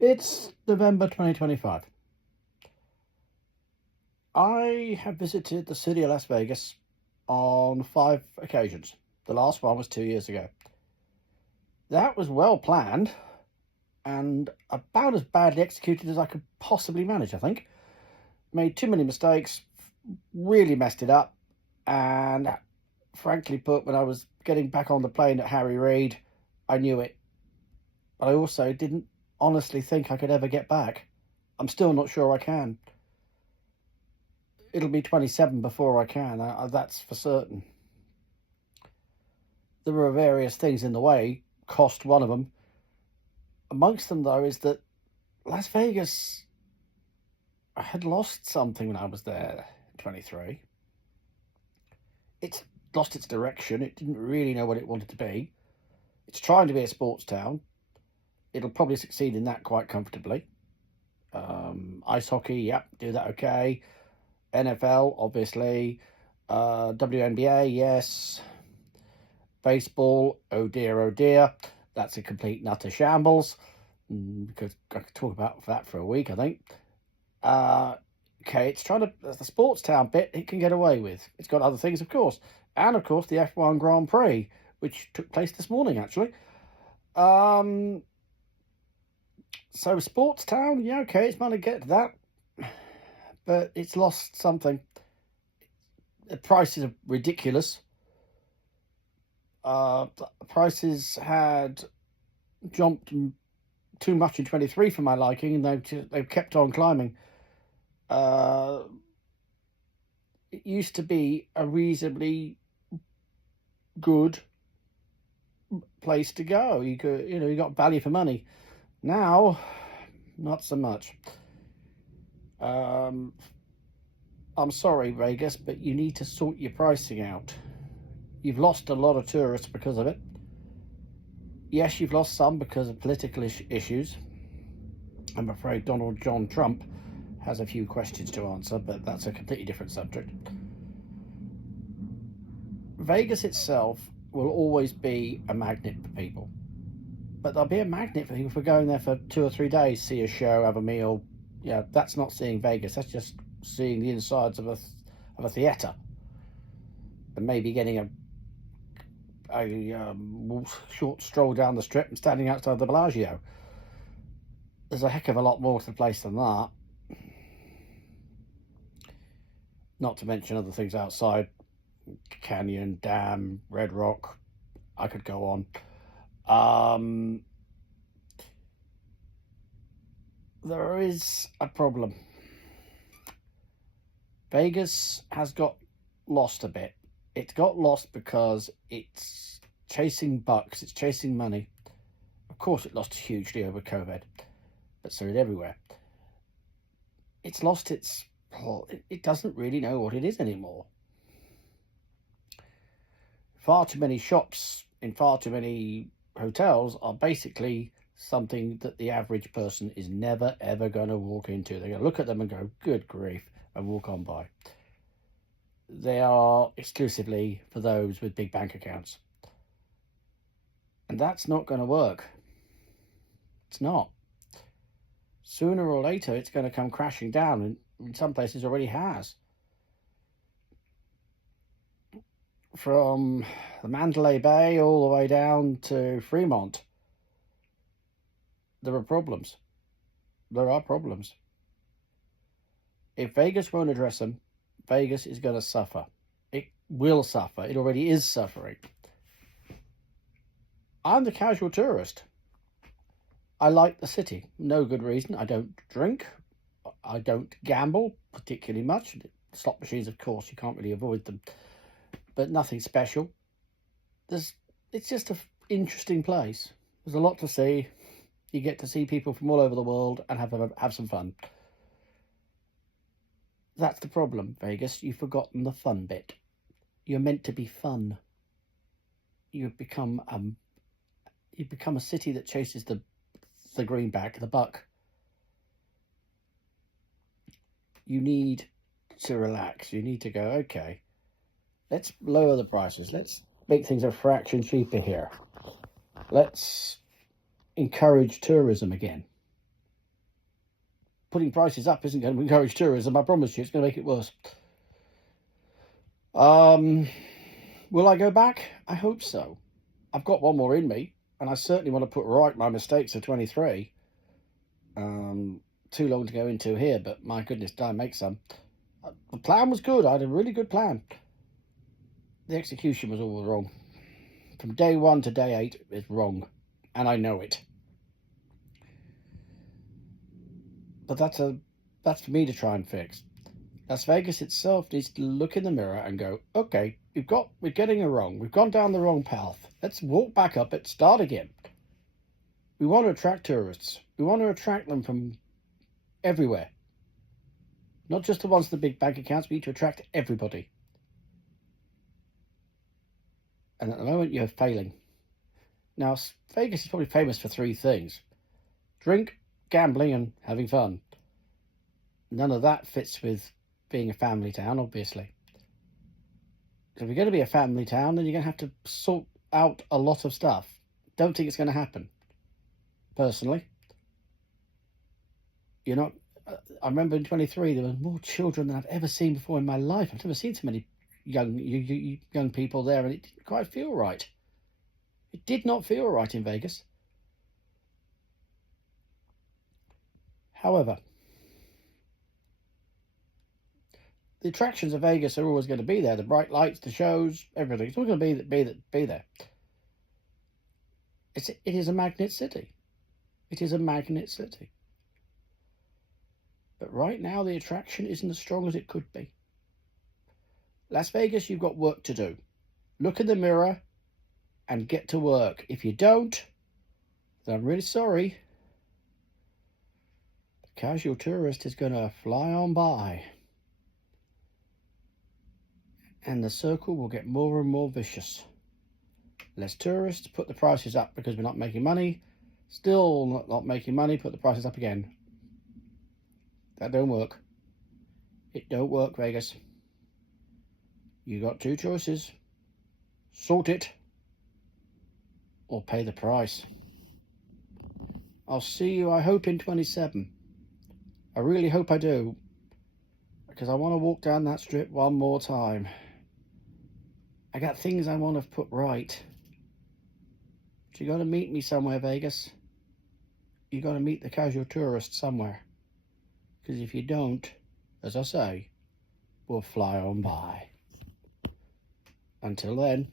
It's November 2025. I have visited the city of Las Vegas on 5 occasions. The last one was 2 years ago. That was well planned and about as badly executed as I could possibly manage, I think. Made too many mistakes, really messed it up, and frankly put, when I was getting back on the plane at Harry Reid, I knew it. But I also didn't honestly think I could ever get back. I'm still not sure I can. It'll be 27 before I can, that's for certain. There were various things in the way, cost one of them. Amongst them, though, is that Las Vegas had lost something when I was there in 23. It's lost its direction. It didn't really know what it wanted to be. It's trying to be a sports town. It'll probably succeed in that quite comfortably. Ice hockey, yep, do that okay. NFL, obviously. WNBA, yes. Baseball, oh dear. That's a complete nutter shambles. Because I could talk about that for a week, I think. Okay, it's trying to, the sports town bit, it can get away with. It's got other things, of course. And, of course, the F1 Grand Prix, which took place this morning, actually. So sports town, yeah, okay, it's going to get to that. But it's lost something. The prices are ridiculous. Prices had jumped too much in 23 for my liking, and they've kept on climbing. It used to be a reasonably good place to go. You got value for money. Now, not so much. I'm sorry, Vegas, but you need to sort your pricing out. You've lost a lot of tourists because of it. Yes, you've lost some because of political issues. I'm afraid Donald John Trump has a few questions to answer, but that's a completely different subject. Vegas itself will always be a magnet for people. But there'll be a magnet for people for going there for 2 or 3 days, see a show, have a meal. Yeah, that's not seeing Vegas. That's just seeing the insides of a theatre, and maybe getting a short stroll down the strip and standing outside the Bellagio. There's a heck of a lot more to the place than that. Not to mention other things outside. Canyon, Dam, Red Rock. I could go on. There is a problem. Vegas has got lost a bit. It got lost because it's chasing bucks, it's chasing money. Of course, it lost hugely over COVID, but so did everywhere. It's lost its, it doesn't really know what it is anymore. Far too many shops in far too many hotels are basically something that the average person is never ever going to walk into. They're going to look at them and go, good grief, and walk on by. They are exclusively for those with big bank accounts. And that's not going to work. It's not. Sooner or later, it's going to come crashing down, and in some places already has. From the Mandalay Bay all the way down to Fremont, there are problems. There are problems. If Vegas won't address them, Vegas is going to suffer. It will suffer. It already is suffering. I'm the casual tourist. I like the city. No good reason. I don't drink. I don't gamble particularly much. Slot machines, of course, you can't really avoid them. But nothing special. It's just an interesting place. There's a lot to see. You get to see people from all over the world and have some fun. That's the problem, Vegas. You've forgotten the fun bit. You're meant to be fun. You've become a city that chases the greenback, the buck. You need to relax. You need to go, okay, let's lower the prices. Let's make things a fraction cheaper here. Let's encourage tourism again. putting prices up isn't going to encourage tourism. I promise you, it's going to make it worse. Will I go back? I hope so. I've got one more in me, and I certainly want to put right my mistakes of 23. Too long to go into here, but my goodness, did I make some. The plan was good. I had a really good plan. The execution was all wrong. From day 1 to day 8 is wrong, and I know it. But that's for me to try and fix. Las Vegas itself needs to look in the mirror and go, okay, we're getting it wrong. We've gone down the wrong path. Let's walk back up it, start again. We want to attract tourists. We want to attract them from everywhere. Not just the ones with the big bank accounts. We need to attract everybody. And at the moment, you're failing. Now, Vegas is probably famous for 3 things. Drink, gambling, and having fun. None of that fits with being a family town, obviously. If you're going to be a family town, then you're going to have to sort out a lot of stuff. Don't think it's going to happen. Personally. You're not... I remember in 23, there were more children than I've ever seen before in my life. I've never seen so many young people there, and it didn't quite feel right. It did not feel right in Vegas. However, the attractions of Vegas are always going to be there. The bright lights, the shows, everything. It's all going to be there. It is a magnet city. It is a magnet city. But right now, the attraction isn't as strong as it could be. Las Vegas, you've got work to do. Look in the mirror and get to work. If you don't, then I'm really sorry. The casual tourist is going to fly on by. And the circle will get more and more vicious. Less tourists, put the prices up because we're not making money. Still not making money, put the prices up again. That don't work. It don't work, Vegas. You got 2 choices. Sort it or pay the price. I'll see you, I hope, in 27. I really hope I do. Because I want to walk down that strip one more time. I got things I want to put right. But you got to meet me somewhere, Vegas. You got to meet the casual tourist somewhere. Because if you don't, as I say, we'll fly on by. Until then.